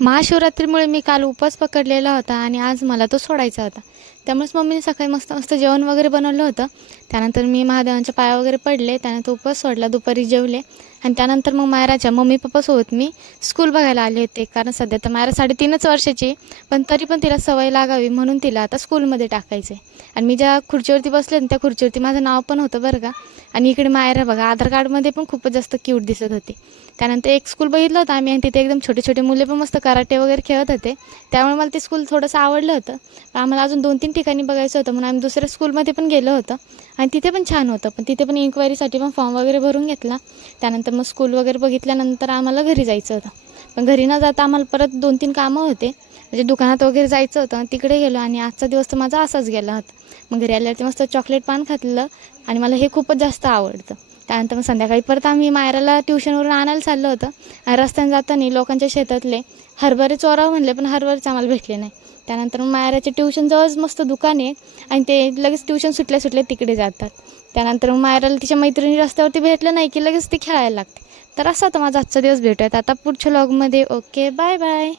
महाशिवरात्रीमुळे मी काल उपवास पकडलेला होता आणि आज मला तो सोडायचा होता. त्यामुळेच मम्मीने सकाळी मस्त मस्त जेवण वगैरे बनवलं होतं. त्यानंतर मी महादेवांच्या पाया वगैरे पडले, त्यानंतर उपवास सोडला, दुपारी जेवले आणि त्यानंतर मग मायराच्या मम्मी पप्पासोबत मी स्कूल बघायला आले होते. कारण सध्या तर मायरा 3.5 वर्षाची आहे, पण तरी पण तिला सवय लागावी म्हणून तिला आता स्कूलमध्ये टाकायचं आहे. आणि मी ज्या खुर्चीवरती बसले ना, त्या खुर्चीवरती माझं नाव पण होतं बरं का. आणि इकडे मायरा बघा, आधार कार्डमध्ये पण खूपच जास्त क्यूट दिसत होती. त्यानंतर एक स्कूल बघितलं होतं आम्ही आणि तिथे एकदम छोटे छोटे मुले पण मस्त कराटे वगैरे खेळत होते. त्यामुळे मला ते स्कूल थोडंसं आवडलं होतं. पण आम्हाला अजून 2-3 ठिकाणी बघायचं होतं म्हणून आम्ही दुसऱ्या स्कूलमध्ये पण गेलो होतो आणि तिथे पण छान होतं. पण तिथे पण इन्क्वायरीसाठी पण फॉर्म वगैरे भरून घेतला. त्यानंतर मग स्कूल वगैरे बघितल्यानंतर आम्हाला घरी जायचं होतं. पण घरी न जाता आम्हाला परत 2-3 कामं होते. म्हणजे दुकानात वगैरे जायचं होतं आणि तिकडे गेलो आणि आजचा दिवस तर माझा असाच गेला होता. मग घरी आल्यावरती मस्त चॉकलेट पान खाल्लं आणि मला हे खूपच जास्त आवडतं. त्यानंतर मग संध्याकाळी परत आम्ही मायराला ट्युशनवरून आणायला चाललो होतं आणि रस्त्याने जाताना लोकांच्या शेतातले हरभरे चोरावं म्हणले, पण हरभरेच आम्हाला भेटले नाही. त्यानंतर मग मायराच्या ट्युशनजवळच मस्त दुकान आहे आणि ते लगेच ट्युशन सुटल्या सुटल्या तिकडे जातात. त्यानंतर मग मायराला तिच्या मैत्रिणी रस्त्यावरती भेटलं नाही की लगेच ती खेळायला लागते. तर असा होता माझा आजचा दिवस. भेटूयात आता पुढच्या व्लॉगमध्ये. Okay, bye bye.